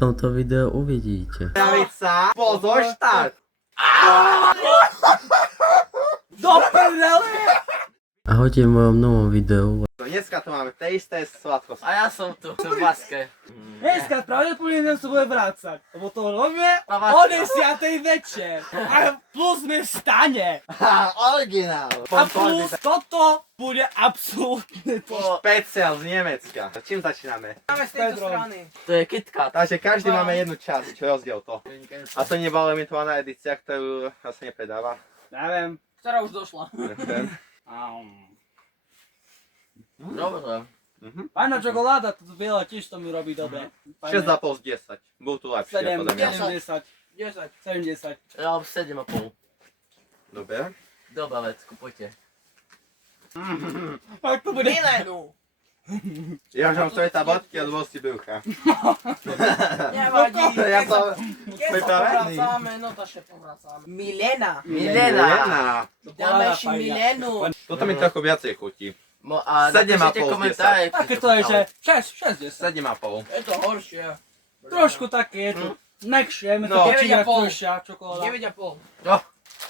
tomto videu uvidíte. Pravica, pozor, štart! Do prdele! Ahojte v mojom novom videu. Dneska tu máme tie isté sladkosti. A ja som tu, som v maske. Dneska pravdepodobne sa bude vrácať, lebo to robíme Pavačka. o 10. večer. A plus mi stane. Originál! A plus toto bude absolútne to. Špeciál z Nemecka. Čím začíname? Máme z tejto strany. To je KitKat. Takže každý máme jednu časť, rozdiel to. A to nebola limitovaná edícia, ktorú asi nepredáva. Neviem. Ktorá už došla. Dobre. Fajná čokoláda, toto biela tiež to mi robí dobre. 6,5 z 10. Budú tu lepšie, 7, podľa mňa. 10, 10. 70. Ja mám 7,5. Dobre. Dobrá vec, kupujte. Tak to bude. Milénu. Ja už mám svoje tabletky a dôsti brucha. Nevadí. Ja som Keď sa pripravený. povracáme, no to ešte povracáme. Milena. Milena. Dáme ešte Milenu. Toto mi trochu viacej chutí. A 7,5 napíšite z komentáre. Také to je, že 6, 10. 7,5. Je to horšie. Trošku také je to. Mekšie, mi to No. počíva 9,5. tvojšia čokoláda. 9,5. No,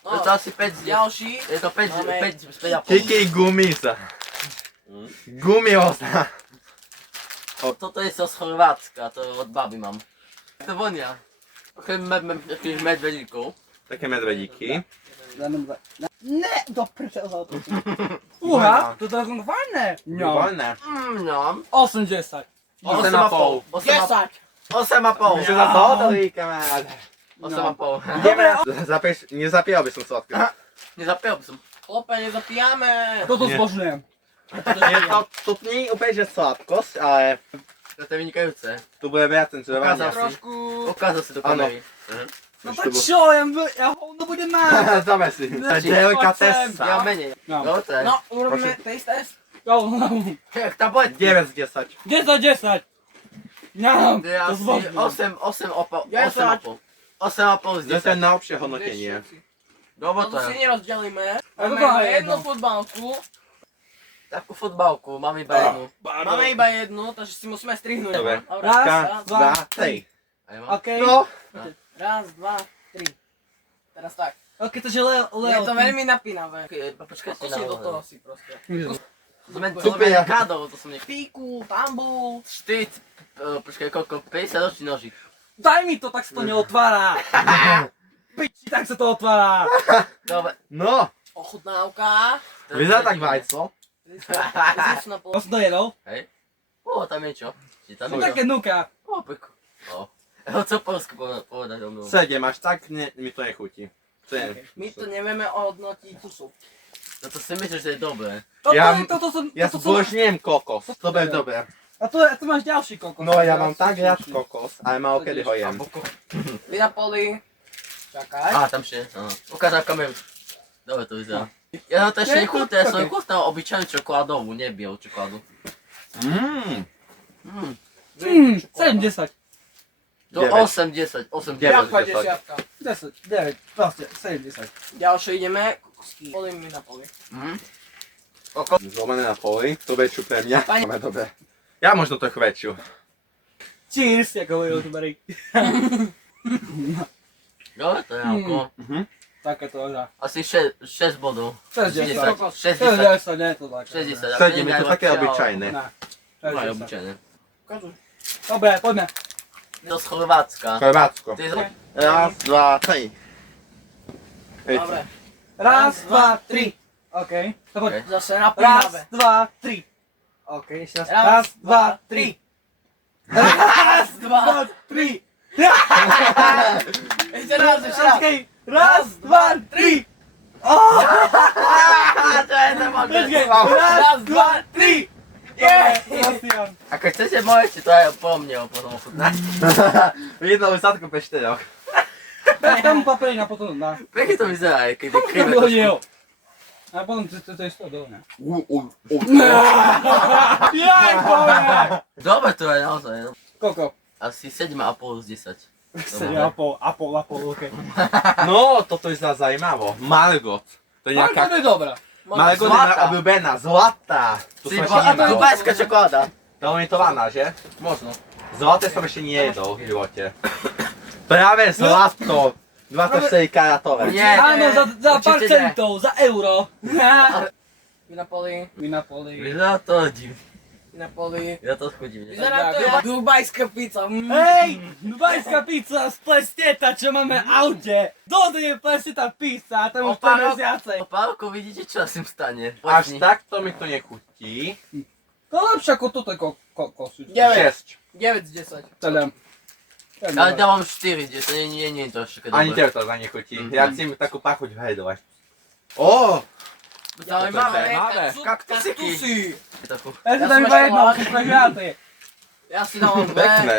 No, to asi 5 z 10. ďalší. Je to 5 z Máme. 5,5. Kiki gumisa. Gumiózna. Toto je z Chorvátska, to od baby mám. To vonia. Takých medvedíkov. Také medvedíky. Ne, do prdela to. Uha, to je fajné. No. Voľné. No. 80. 8,5. 10. 8,5. Že za pohodlí, kamarát. 8,5. Ideme. Nezapíjal by som sladko. Nezapil by som. Klope, nezapijame. Toto Nie. zbožňujem. Je to nie je úplne že sladkosť, ale To je vynikajúce. tu bude viac cenzurovania. Ukázal si. Trošku. Ukázal si do Áno. kamery. No Ešte tak bu- čo, ja hovno budem mať. Dáme si. To je Ja delikatesa. menej. No. Dobre. No, urobíme taste test. Jak tá bude? 9 z 10. 10. No, To je to asi zbožňujem. 8,5 z To je 10. najlepšie hodnotenie. Dobre to Toto si je. nerozdelíme. A to Máme máme iba jednu jedno. futbalku. Takú fotbalku, mám iba jednu. Máme iba jednu, takže si musíme strihnúť. Dobre. Raz, Raz, dva, 3. A ja mám? Okej. No. Raz, dva, tri. Teraz tak. Okej, takže Leo, Je to veľmi napínavé. Počkajte Ako si do toho si proste. To len kádov, to som nech... Píku, tambul. Štýt, počkaj, koľko? 50 ročný nožík. Daj mi to, tak sa to neotvára. Piči, tak sa to otvára. Dobre. No. Ochutnávka. Vyzerá tak vajco. Zísť na pol. To som to jedol. Hej. Tam je čo? Je tam To je čo? také nuka. Pekú. Co polsku povedať o mnou? 7 až tak mi to nechutí. My to nevieme ohodnotiť kusu. No to si myslíš, že je dobré. Toto som... Ja toto som- zbožňujem kokos. To bude dobré. A tu máš ďalší kokos. No ja mám tak rád kokos, ale málo kedy ho jem. Vy na poli. Čakaj. Tam ešte. Ukážam kameru. Dobre to vyzerá. Ja to ešte nechutné, ja som chutnal obyčajnú čokoládovú, nie bielú čokoládu. 70. To 9. 8, 10, 8, 9. Ďakujem, desiatka. 10, 9, proste 70. Ďalšie ideme. Kukusky. Polím mi na poli. Zlomené na poli, to väčšiu pre mňa. Pani- Máme dobre. Ja možno trochu väčšiu. Cheers, ako hovorí youtuberi. Dobre to je ako. Také to hra. Asi 6 bodov. 60. 60. 60, nie je to tak. 60. 7 je to také obyčajné. Ne. No je 60. obyčajné. Ukazuj. Dobre, poďme. To z Chorvátska. Chorvátsko. Ty z... Raz, dva, 3. Dobre. Raz, dva, tri. Okej. To poď. Okej. Zase Raz, napínavé. dva, tri. Okej, ešte raz. Raz, dva, tri. Raz, dva. Tri. Ešte raz, ešte raz. Okej. Raz, dva, tri. To je nemožné. Počkej. Raz, dva, tri. Sebastian. Ako chcete, môžete to aj po mne potom ochutnať. Jedno výsadku pre 4. Tam paprina potom na. Pekne to vyzerá, aj keď je To krivé bylo trošku. jeho. A potom to je z toho dole, ne? Jaj, povie! Dobre to je naozaj. No. Koľko? Asi 7,5 z 10. 7,5, okej. No, toto je zaujímavo. Margot. To je nejaká... To je dobrá. Margot je moja Zlatá. obľúbená. Zlatá. To Ty som bo- ešte a nemal. dubajská čokoláda. Limitovaná, že? Možno. Złote som ešte nejedol v živote. Práve zlato. 24 karatowe. Nie, Áno, za pár určite nie. centov, za euro. Napoli, Vy na poli. Vyzerá to divne. Napoli. Ja to chodím. Vyzerá to jak dubajská pizza. Hej, dubajská pizza z plesteta, čo máme v aute. Dole je plesteta pizza, a tam už 2 mesiace. O pár rokov vidíte, čo sa s tým stane. Až takto mi to nechutí. To lepšie ako toto kosič. 9. 6. 9 z 10. Teda. Ale dávam 4, že to nie je to všetko Ani dobré. tebe to nechutí. Ja chcem takú pachuť vhedovať. Ó! Zaujímavé. Kaktusy. Takú. Ja si Ja tam som iba ešte jedno, mal- som prežratý. Ja si dávam 2. Pekné.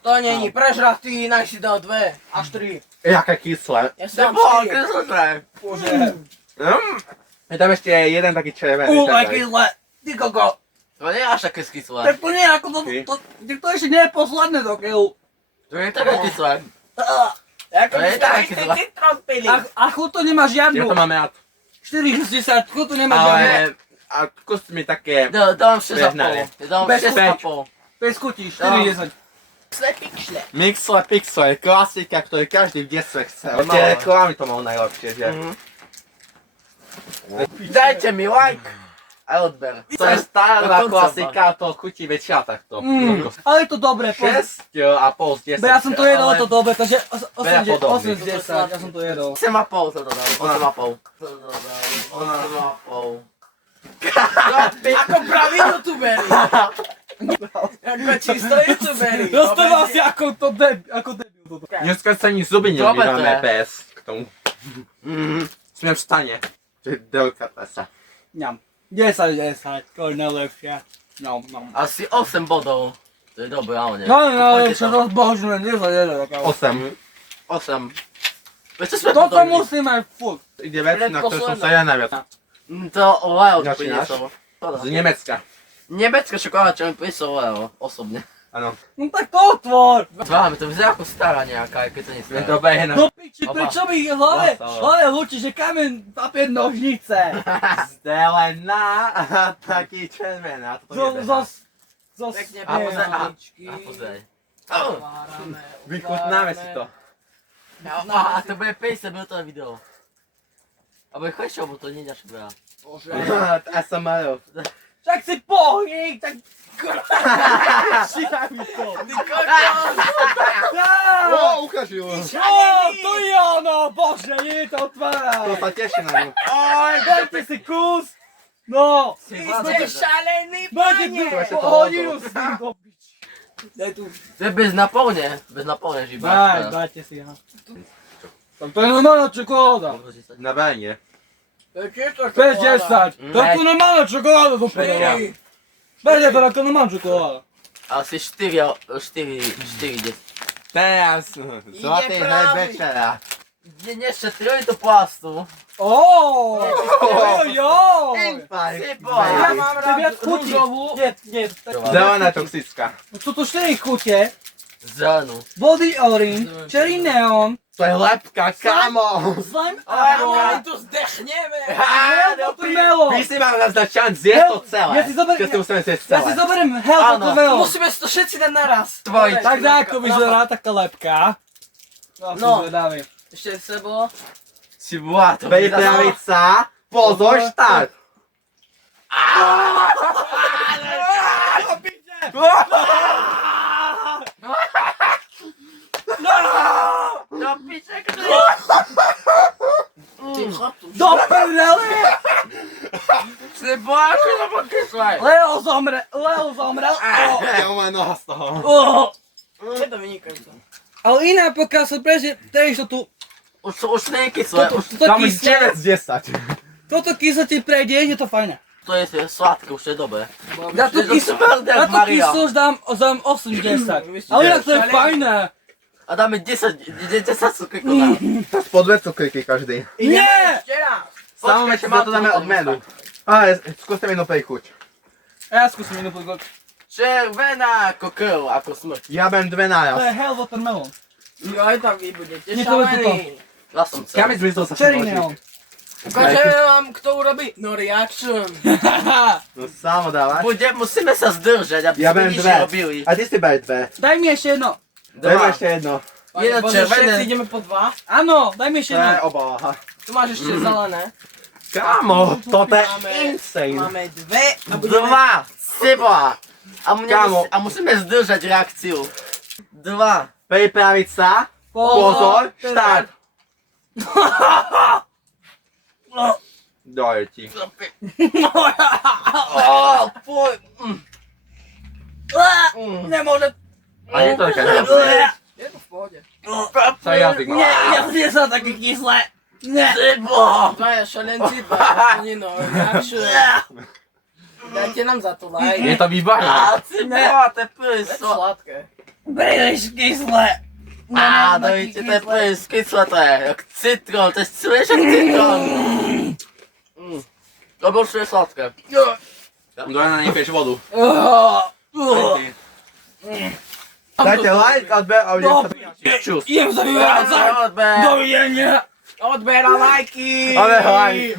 To není prežratý, inak si dal 2 až 3. Jaké kyslé. Ja si dám Nebo, 4. kde som zle? Bože. Je tam ešte jeden taký červený. Aký zle. Ty koko. To nie je až také kyslé. Tak to nie je ako to, to ešte nie je posledné do keľu. To nie je také kyslé. Ako To je by ste také aj zle. citron pili. A chuť to nemá Ja žiadnu. to mám rád. 4,60, chuť to nemá žiadnu. Ale... A kus mi také... Dávam 6,5. Prehnane. Ja dávam Bez 6,5. Bez chutí, 4,10. Slepikšle. Mixle Pixle, klasika, ktorý každý v detstve chcel. No. Tie reklamy to mal najlepšie, že? Dajte mi like a odber. To je stará Dokonca klasika, to chutí väčšia takto. Ale je to dobré, 6,5 z 10. Bo ja som to jedol, ale- to dobre, takže 8 Veľa podobných. z 10, ja som to jedol. 8,5 to dodám. 8,5. 8,5. Ako praví youtuberi. Ako čisto youtuberi. Dostával si ako debil toto. Dneska sa ani zuby Dobre to neubývame je. PS k tomu. Sme v stane. To je delikatesa. Ňam. 10, to je najlepšie. No. Asi 8 bodov. To je dobré, ale nie. No, najlepšie, rozbožné, 10, 8. 8. Prečo sme Toto podobní? musíme furt. Ide vec, na ktorú som sa ja najviac. To Leo Začínaš? priniesol. Z Nemecka. Nemecká čokoláda, čo mi priniesol Leo, osobne. Áno. No tak to otvor. Tváme, to vyzerá ako stará nejaká, aj keď to nie je Je stará. to behne. No piči, Oba. prečo mi hlave hučí, že kamen, papier, nožnice. Zdelená a taký červená. To nebehá. Pekne A pozeraj, pekne. a pozeraj. Otvárame, Vychutnáme si to. A to bude 50 minútové video. A bude choršie, lebo to nie je ďalšie veľa. Bože. ASMR. Však si pohník, tak... Šítaj mi to. Ty kokos. Ó, ukážil. To je ono, bože, nie je to To otváraj. sa teší na ňu. Oj, dajte si kus. No. Ty ste šalený Dajte pane. tu hodinu s tým do piči. Daj tu. To je bez naplne žibáčka. Dajte si ho. To je normálna čokoláda. Na báne. To je čisto 5-10. To je tu normálna čokoláda do prdela. 5-10, to je normálna čokoláda. Asi 4, 10. Teraz, zlatý Ide hned pravý. večera. Nešetrili tú plastu. Óóóó. Ojojoj. Si Ja mám To je viac rád chutí. rúžovú. Nie. Zelená toxická. Sú tu 4 chute. Zelenú. Body orange, cherry neon, To je lepka, kamo. slime Ale apple. my tu zdechneme. Watermelon. Vy si mám nás dať šanc zjesť to celé. Ja si zober- Že si musíme zjesť Ja si celé. zoberiem hell Áno. watermelon. Musíme si to všetci dať naraz. Tvoj. Tak ako vyzerá taká lepka. No. Zvedavý. Ešte sebo. Si bola to. Pripravica. Pozor, štart. No piče, Ty chlapcu. Do prdele! si bola ako kyslej. Leo zomrel. Ja mám noha z toho. Je to vynikajúce. Ale iná pokiaľ som prežil, to tu, Už nie je kyslé. toto Tam už kyslé, 9 z 10. toto kyslé ti prejde, je to fajné. To je sladké, už to je dobré. Ja to Smrdek, Maria. kyslé už dám 8-10. Ale inak to je fajné. A dáme 10 cukríkov na. Po 2 cukríky každý. Nie! Ešte raz. Samozrejme, Počkajte, za to dáme odmenu. Ale skúste mi jednu prechuť. Ja skúsim jednu podľa. Červená ako krv, ako smrť. Ja budem 2 To naraz. je hell watermelon. Joj, tam vy budete Nie, to je šalení. Ja som Kam celý. zmizol sa Cherry nožík? neon. Ukážeme vám, kto urobí. No reaction. No samo dávaš. Musíme sa zdržať, aby Ja sme berem nič dve. robili. A ty si ber dve. Daj mi ešte jedno. Daj mi ešte jedno. Jedno Pozri, červené. všetci ideme po 2. Áno, daj mi ešte To je jedno. obloha. Tu máš ešte zelené. Kámo, toto je Máme- insane. Máme 2 a budeme... 2! Seba! Kámo. A musíme zdržať reakciu. 2. Pripraviť sa. Pozor, štart. Dojde ti. Fuj. Nemôže. A nie to taká Je to v pohode. Sa jazyk má. Nie som taký kyslé. Ne. Seba! Dvaja šalenci, oni no reaction. Dajte nám za to like. Je to výborné. Seba, to je Je príliš to sladké. Príliš kyslé. dojte, to je príliš kyslé to je. Jak citrón, to je čuješ jak citrón. To bolo čo je sladké. Dojna nepiješ vodu. Oh. Dajte like, odber a budem sa čus. Idem sa vyvrácať. Dovidenia. Odbera lajky. Ale like.